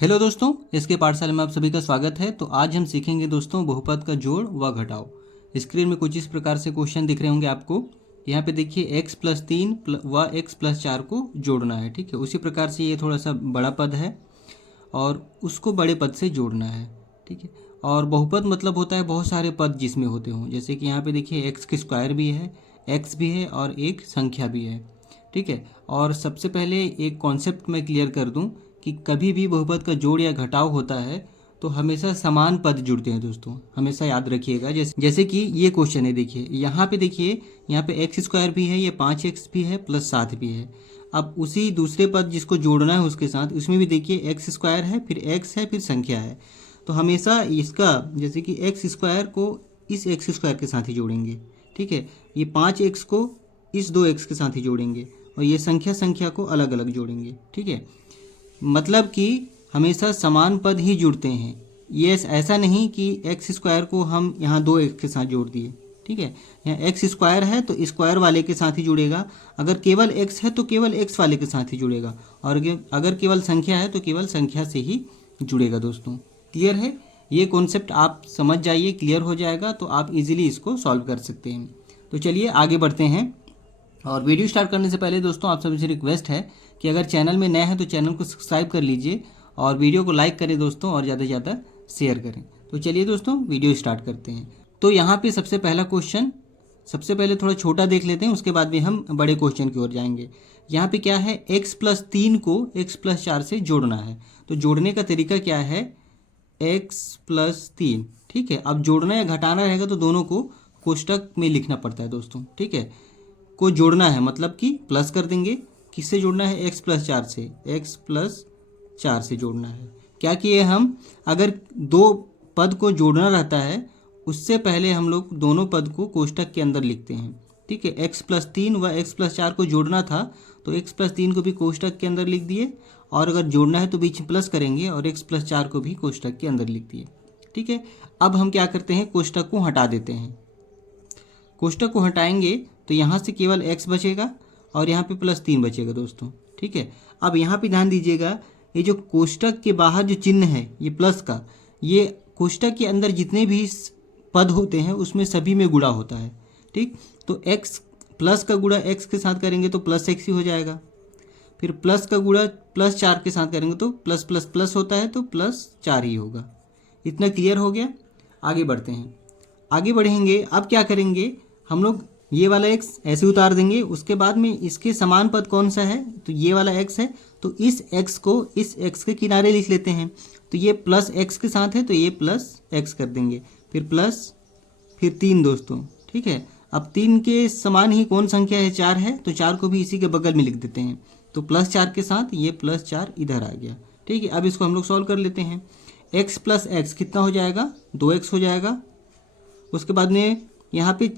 Hello दोस्तों, इसके पाठशाला में आप सभी का स्वागत है। तो आज हम सीखेंगे दोस्तों बहुपद का जोड़ व घटाव। स्क्रीन में कुछ इस प्रकार से क्वेश्चन दिख रहे होंगे आपको। यहाँ पे देखिए x+3 व x+4 को जोड़ना है। ठीक है, उसी प्रकार से ये थोड़ा सा बड़ा पद है और उसको बड़े पद से जोड़ना है। ठीक है, और बहुपद मतलब होता है बहुत सारे पद जिसमें होते हों। जैसे कि यहाँ पे देखिए एक्स की स्क्वायर भी है, एक्स भी है और एक संख्या भी है। ठीक है, और सबसे पहले एक कॉन्सेप्ट मैं क्लियर कर दूं कि कभी भी बहुपद का जोड़ या घटाव होता है तो हमेशा समान पद जुड़ते हैं दोस्तों, हमेशा याद रखिएगा। जैसे कि ये क्वेश्चन है, देखिए यहाँ पे, देखिए यहाँ पे एक्स स्क्वायर भी है, ये 5x भी है प्लस 7 भी है। अब उसी दूसरे पद जिसको जोड़ना है उसके साथ, उसमें भी देखिए एक्स स्क्वायर है, फिर एक्स है, फिर संख्या है। तो हमेशा इसका, जैसे कि एक्स स्क्वायर को इस एक्स स्क्वायर के साथ ही जोड़ेंगे। ठीक है, ये 5x को इस 2x के साथ ही जोड़ेंगे और ये संख्या को अलग अलग जोड़ेंगे। ठीक है, मतलब कि हमेशा समान पद ही जुड़ते हैं। ये ऐसा नहीं कि एक्स स्क्वायर को हम यहाँ 2x के साथ जोड़ दिए। ठीक है, यहाँ एक्स स्क्वायर है तो स्क्वायर वाले के साथ ही जुड़ेगा। अगर केवल x है तो केवल x वाले के साथ ही जुड़ेगा, और अगर केवल संख्या है तो केवल संख्या से ही जुड़ेगा। दोस्तों क्लियर है? ये कॉन्सेप्ट आप समझ जाइए, क्लियर हो जाएगा तो आप इजीली इसको सॉल्व कर सकते हैं। तो चलिए आगे बढ़ते हैं। और वीडियो स्टार्ट करने से पहले दोस्तों आप सभी से रिक्वेस्ट है कि अगर चैनल में नए हैं तो चैनल को सब्सक्राइब कर लीजिए और वीडियो को लाइक करें दोस्तों, और ज़्यादा से ज़्यादा शेयर करें। तो चलिए दोस्तों वीडियो स्टार्ट करते हैं। तो यहाँ पे सबसे पहला क्वेश्चन, सबसे पहले थोड़ा छोटा देख लेते हैं, उसके बाद में हम बड़े क्वेश्चन की ओर जाएंगे। यहाँ पे क्या है, x+3 को x+4 से जोड़ना है। तो जोड़ने का तरीका क्या है, x+3। ठीक है, अब जोड़ना या घटाना रहेगा तो दोनों को कोष्टक में लिखना पड़ता है दोस्तों। ठीक है, को जोड़ना है मतलब कि प्लस कर देंगे। किससे जोड़ना है, x+4 से, x+4 से जोड़ना है। क्या किए हम, अगर दो पद को जोड़ना रहता है उससे पहले हम लोग दोनों पद को कोष्टक के अंदर लिखते हैं। ठीक है, x+3 व x+4 को जोड़ना था तो x+3 को भी कोष्टक के अंदर लिख दिए, और अगर जोड़ना है तो बीच में प्लस करेंगे और x+4 को भी कोष्टक के अंदर लिख दिए। ठीक है, अब हम क्या करते हैं, कोष्टक को हटा देते हैं। कोष्टक को हटाएंगे तो यहाँ से केवल x बचेगा और यहाँ पे +3 बचेगा दोस्तों। ठीक है, अब यहाँ पे ध्यान दीजिएगा, ये जो कोष्टक के बाहर जो चिन्ह है ये प्लस का, ये कोष्टक के अंदर जितने भी पद होते हैं उसमें सभी में गुणा होता है। ठीक, तो x प्लस का गुणा x के साथ करेंगे तो +x ही हो जाएगा। फिर प्लस का गुणा +4 के साथ करेंगे तो प्लस प्लस प्लस होता है तो +4 ही होगा। इतना क्लियर हो गया? आगे बढ़ते हैं। आगे बढ़ेंगे, अब क्या करेंगे हम लोग, ये वाला x ऐसे उतार देंगे, उसके बाद में इसके समान पद कौन सा है, तो ये वाला x है, तो इस x को इस x के किनारे लिख लेते हैं। तो ये +x के साथ है तो ये +x कर देंगे, फिर प्लस, फिर 3 दोस्तों। ठीक है, अब 3 के समान ही कौन संख्या है, 4 है, तो 4 को भी इसी के बगल में लिख देते हैं। तो +4 के साथ ये +4 इधर आ गया। ठीक है, अब इसको हम लोग सॉल्व कर लेते हैं। x+x कितना हो जाएगा, 2x हो जाएगा। उसके बाद में यहाँ पे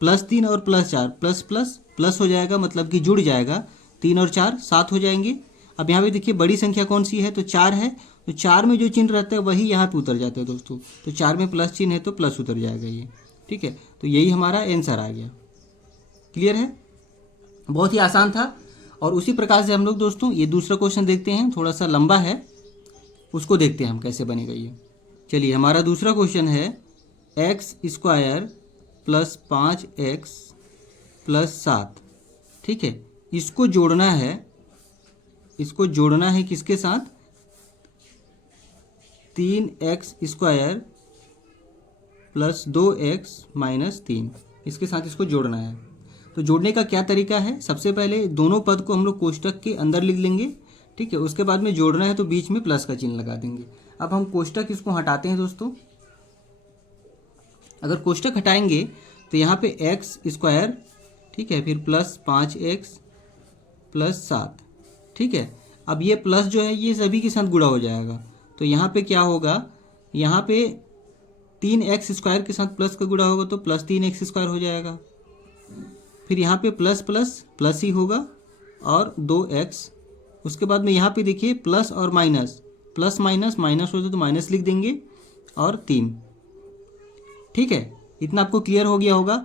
+3 और +4 प्लस प्लस प्लस हो जाएगा, मतलब कि जुड़ जाएगा। 3 और 4 7 हो जाएंगे। अब यहाँ पे देखिए बड़ी संख्या कौन सी है, तो 4 है, तो 4 में जो चिन्ह रहता है वही यहाँ पे उतर जाता है दोस्तों। तो 4 में प्लस चिन्ह है तो प्लस उतर जाएगा ये। ठीक है, तो यही हमारा आंसर आ गया। क्लियर है? बहुत ही आसान था। और उसी प्रकार से हम लोग दोस्तों ये दूसरा क्वेश्चन देखते हैं, थोड़ा सा लंबा है, उसको देखते हैं हम कैसे बनेगा ये। चलिए, हमारा दूसरा क्वेश्चन है x² + 5x + 7। ठीक है, इसको जोड़ना है, इसको जोड़ना है किसके साथ, 3x² + 2x - 3, इसके साथ इसको जोड़ना है। तो जोड़ने का क्या तरीका है, सबसे पहले दोनों पद को हम लोग कोष्टक के अंदर लिख लेंगे। ठीक है, उसके बाद में जोड़ना है तो बीच में प्लस का चिन्ह लगा देंगे। अब हम कोष्टक इसको हटाते हैं दोस्तों। अगर कोष्टक हटाएंगे तो यहाँ पे x², ठीक है, फिर +5x + 7। ठीक है, अब ये प्लस जो है ये सभी के साथ गुणा हो जाएगा। तो यहाँ पे क्या होगा, यहाँ पे 3x² के साथ प्लस का गुणा होगा तो +3x² हो जाएगा। फिर यहाँ पे प्लस प्लस प्लस ही होगा और 2x। उसके बाद में यहाँ पे देखिए प्लस और माइनस, प्लस माइनस माइनस होता तो माइनस लिख देंगे, और 3। ठीक है, इतना आपको क्लियर हो गया होगा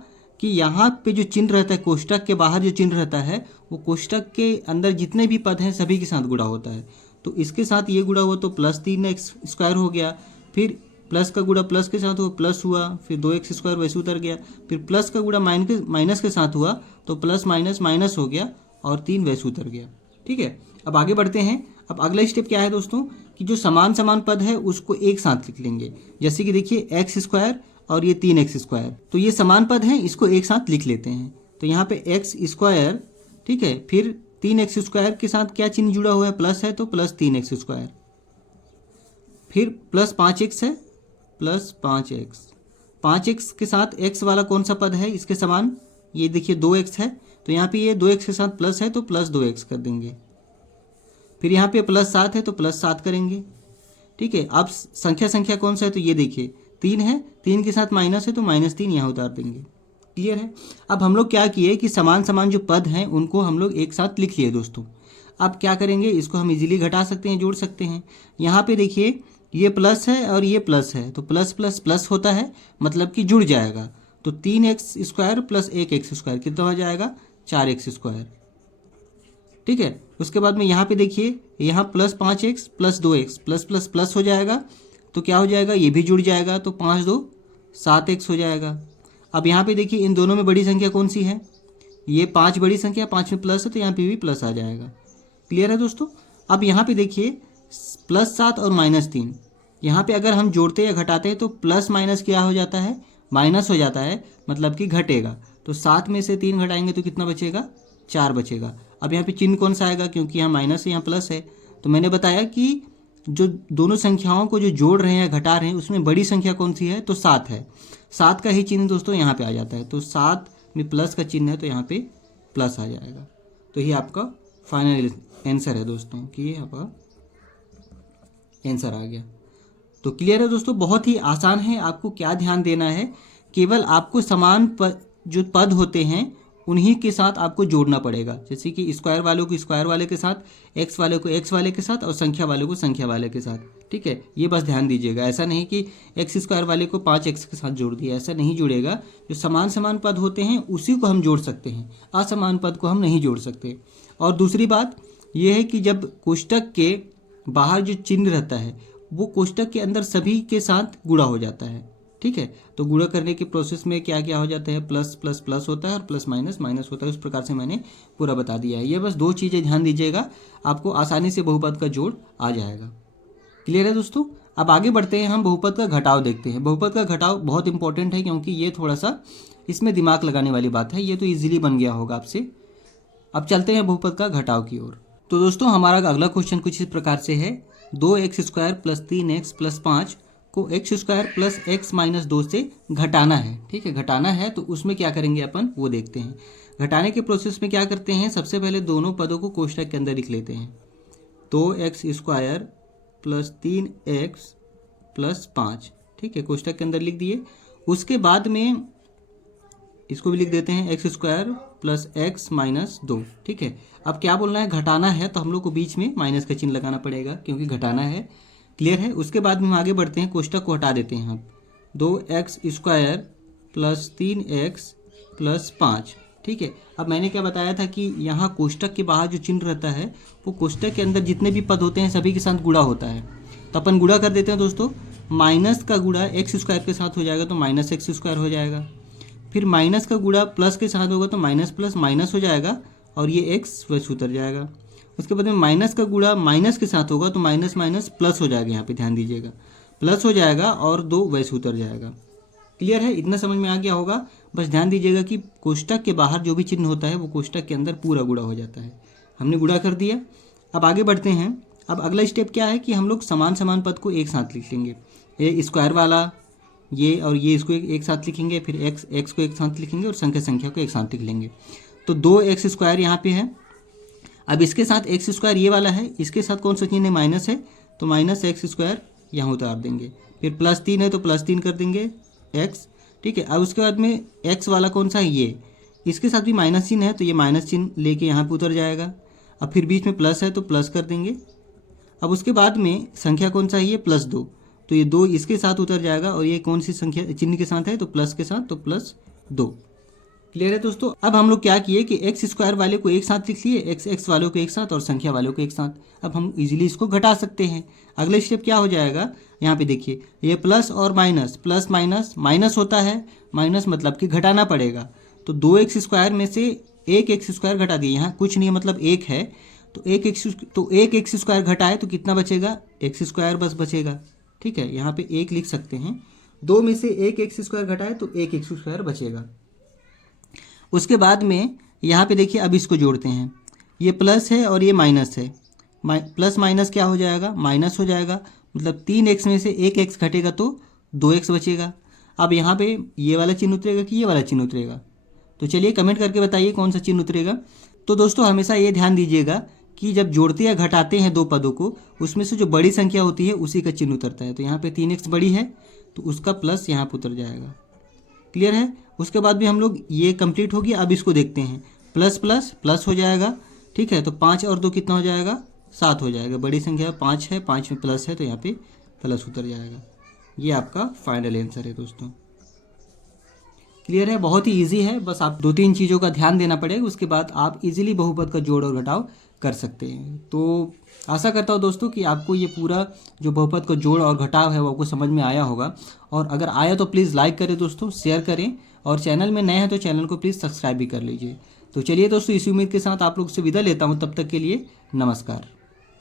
कि यहाँ पे जो चिन्ह रहता है, कोष्टक के बाहर जो चिन्ह रहता है, वो कोष्टक के अंदर जितने भी पद हैं सभी के साथ गुणा होता है। तो इसके साथ ये गुणा हुआ तो प्लस 3x² हो गया, फिर प्लस का गुणा प्लस के साथ हुआ प्लस हुआ, फिर 2x² वैसे उतर गया, फिर प्लस का गुणा माइनस के साथ हुआ तो प्लस माइनस माइनस हो गया और 3 वैसे उतर गया। ठीक है, अब आगे बढ़ते हैं। अब अगला स्टेप क्या है दोस्तों कि जो समान समान पद है उसको एक साथ लिख लेंगे। जैसे कि देखिए x² और ये 3x², तो ये समान पद हैं, इसको एक साथ लिख लेते हैं। तो यहाँ पे x², ठीक है, फिर 3x² के साथ क्या चिन्ह जुड़ा हुआ है, प्लस है तो प्लस 3x², फिर प्लस 5x है प्लस 5x, 5x के साथ x वाला कौन सा पद है इसके समान, ये देखिए 2x है, तो यहाँ पे ये 2x के साथ प्लस है तो प्लस 2x कर देंगे। फिर यहाँ पे प्लस 7 है तो प्लस 7 करेंगे। ठीक है, अब संख्या कौन सा है, तो ये देखिए 3 है, 3 के साथ माइनस है तो -3 यहाँ उतार देंगे। क्लियर है। अब हम लोग क्या किए कि समान समान जो पद हैं उनको हम लोग एक साथ लिख लिए दोस्तों। अब क्या करेंगे, इसको हम इजीली घटा सकते हैं, जोड़ सकते हैं। यहाँ पे देखिए ये प्लस है और ये प्लस है, तो प्लस प्लस प्लस होता है, मतलब कि जुड़ जाएगा। तो 3x² प्लस 1x² कितना हो जाएगा, 4x²। ठीक है, उसके बाद में यहाँ पे देखिए यहाँ plus 5x plus 2x plus plus plus हो जाएगा, तो क्या हो जाएगा, ये भी जुड़ जाएगा, तो 5 2 7x हो जाएगा। अब यहाँ पे देखिए इन दोनों में बड़ी संख्या कौन सी है, ये 5 बड़ी संख्या, 5 में प्लस है तो यहाँ पे भी प्लस आ जाएगा। क्लियर है दोस्तों। अब यहाँ पे देखिए +7 और -3, यहाँ पे अगर हम जोड़ते या घटाते हैं तो प्लस माइनस क्या हो जाता है, माइनस हो जाता है, मतलब कि घटेगा। तो 7 में से 3 घटाएंगे तो कितना बचेगा, 4 बचेगा। अब यहाँ पे चिन्ह कौन सा आएगा, क्योंकि यहाँ माइनस है यहाँ प्लस है, तो मैंने बताया कि जो दोनों संख्याओं को जो जोड़ रहे हैं या घटा रहे हैं उसमें बड़ी संख्या कौन सी है, तो 7 है। 7 का ही चिन्ह दोस्तों यहाँ पे आ जाता है, तो 7 में प्लस का चिन्ह है तो यहाँ पे प्लस आ जाएगा। तो ये आपका फाइनल आंसर है दोस्तों, कि ये आपका आंसर आ गया। तो क्लियर है दोस्तों, बहुत ही आसान है। आपको क्या ध्यान देना है, केवल आपको समान जो पद होते हैं उन्हीं के साथ आपको जोड़ना पड़ेगा। जैसे कि स्क्वायर वालों को स्क्वायर वाले के साथ, एक्स वाले को एक्स वाले के साथ और संख्या वाले को संख्या वाले के साथ। ठीक है, ये बस ध्यान दीजिएगा। ऐसा नहीं कि x² वाले को 5x के साथ जोड़ दिया, ऐसा नहीं जुड़ेगा। जो समान समान पद होते हैं उसी को हम जोड़ सकते हैं, असमान पद को हम नहीं जोड़ सकते। और दूसरी बात यह है कि जब कोष्टक के बाहर जो चिन्ह रहता है वो कोष्टक के अंदर सभी के साथ गुणा हो जाता है। ठीक है, तो गुणा करने के प्रोसेस में क्या क्या हो जाता है, प्लस प्लस प्लस होता है और प्लस माइनस माइनस होता है। उस प्रकार से मैंने पूरा बता दिया है। ये बस 2 चीज़ें ध्यान दीजिएगा, आपको आसानी से बहुपद का जोड़ आ जाएगा। क्लियर है दोस्तों। अब आगे बढ़ते हैं, हम बहुपद का घटाव देखते हैं। बहुपद का घटाव बहुत इंपॉर्टेंट है, क्योंकि ये थोड़ा सा इसमें दिमाग लगाने वाली बात है। ये तो ईजिली बन गया होगा आपसे। अब चलते हैं बहुपद का घटाव की ओर। तो दोस्तों हमारा अगला क्वेश्चन कुछ इस प्रकार से है, 2x² प्लस 3x प्लस 5 को x² प्लस x माइनस 2 से घटाना है। ठीक है, घटाना है, तो उसमें क्या करेंगे अपन वो देखते हैं। घटाने के प्रोसेस में क्या करते हैं, सबसे पहले दोनों पदों को कोष्टक के अंदर लिख लेते हैं। 2x² प्लस 3x प्लस 5, ठीक है, कोष्टक के अंदर लिख दिए। उसके बाद में इसको भी लिख देते हैं x² प्लस x माइनस 2। ठीक है, अब क्या बोलना है, घटाना है, तो हम लोग को बीच में माइनस का चिन्ह लगाना पड़ेगा, क्योंकि घटाना है। क्लियर है। उसके बाद में हम आगे बढ़ते हैं, कोष्टक को हटा देते हैं हम। 2x² plus 3x plus 5। ठीक है, अब मैंने क्या बताया था कि यहाँ कोष्टक के बाहर जो चिन्ह रहता है वो कोष्टक के अंदर जितने भी पद होते हैं सभी के साथ गुणा होता है। तो अपन गुणा कर देते हैं दोस्तों। माइनस का गुणा x² के साथ हो जाएगा तो माइनस x² हो जाएगा। फिर माइनस का गुणा प्लस के साथ होगा तो माइनस प्लस माइनस हो जाएगा और ये x वैसे उतर जाएगा। उसके बाद में माइनस का गुणा माइनस के साथ होगा तो माइनस माइनस प्लस हो जाएगा, यहाँ पे ध्यान दीजिएगा, प्लस हो जाएगा और 2 वैसे उतर जाएगा। क्लियर है, इतना समझ में आ गया होगा। बस ध्यान दीजिएगा कि कोष्टक के बाहर जो भी चिन्ह होता है वो कोष्टक के अंदर पूरा गुणा हो जाता है। हमने गुणा कर दिया। अब आगे बढ़ते हैं। अब अगला स्टेप क्या है कि हम लोग समान समान पद को एक साथ लिख लेंगे। ये स्क्वायर वाला ये और ये इसको एक साथ लिखेंगे, फिर एक्स को एक साथ लिखेंगे और संख्या को एक साथ लिख लेंगे। तो 2x² यहाँ पे है। अब इसके साथ x² ये वाला है, इसके साथ कौन सा चिन्ह है, माइनस है, तो माइनस x² यहाँ उतार देंगे। फिर प्लस 3 है तो प्लस 3 कर देंगे x। ठीक है, अब उसके बाद में x वाला कौन सा है, ये, इसके साथ भी माइनस चिन्ह है तो ये माइनस चिन्ह लेके यहाँ पे उतर जाएगा। अब फिर बीच में प्लस है तो प्लस कर देंगे। अब उसके बाद में संख्या कौन सा है, ये +2, तो ये 2 इसके साथ उतर जाएगा और ये कौन सी संख्या चिन्ह के साथ है, तो प्लस के साथ, तो +2। क्लियर है दोस्तों। अब हम लोग क्या किए कि एक्स स्क्वायर वाले को एक साथ लिख लिए, एक्स एक्स वालों को एक साथ और संख्या वालों को एक साथ। अब हम इजीली इसको घटा सकते हैं। अगले स्टेप क्या हो जाएगा, यहाँ पे देखिए ये प्लस और माइनस, प्लस माइनस माइनस होता है, माइनस मतलब कि घटाना पड़ेगा। तो 2x² में से एक x² घटा दिए, यहाँ कुछ नहीं है मतलब एक है, तो एक x² घटाए तो कितना बचेगा, x² बस बचेगा। ठीक है, यहाँ पे एक लिख सकते हैं, 2 में से एक x² घटाए तो एक x² बचेगा। उसके बाद में यहाँ पे देखिए अब इसको जोड़ते हैं, ये प्लस है और ये माइनस है, प्लस माइनस क्या हो जाएगा, माइनस हो जाएगा। मतलब 3x में से एक x घटेगा तो 2x बचेगा। अब यहाँ पे ये वाला चिन्ह उतरेगा कि ये वाला चिन्ह उतरेगा, तो चलिए कमेंट करके बताइए कौन सा चिन्ह उतरेगा। तो दोस्तों हमेशा ये ध्यान दीजिएगा कि जब जोड़ते या घटाते हैं दो पदों को, उसमें से जो बड़ी संख्या होती है उसी का चिन्ह उतरता है। तो यहाँ पे 3x बड़ी है तो उसका प्लस यहाँ पर उतर जाएगा। क्लियर है। उसके बाद भी हम लोग ये कंप्लीट हो गया। अब इसको देखते हैं, प्लस प्लस प्लस हो जाएगा। ठीक है, तो 5 और 2 कितना हो जाएगा, 7 हो जाएगा। बड़ी संख्या 5 है, 5 में प्लस है तो यहाँ पे प्लस उतर जाएगा। ये आपका फाइनल आंसर है दोस्तों। क्लियर है, बहुत ही इजी है, बस आप 2-3 चीज़ों का ध्यान देना पड़ेगा, उसके बाद आप इजीली बहुपद का जोड़ और घटाव कर सकते हैं। तो आशा करता हूँ दोस्तों कि आपको ये पूरा जो बहुपद का जोड़ और घटाव है वो आपको समझ में आया होगा। और अगर आया तो प्लीज़ लाइक करें दोस्तों, शेयर करें, और चैनल में नए हैं तो चैनल को प्लीज़ सब्सक्राइब भी कर लीजिए। तो चलिए दोस्तों, इसी उम्मीद के साथ आप लोग से विदा लेता हूँ, तब तक के लिए नमस्कार।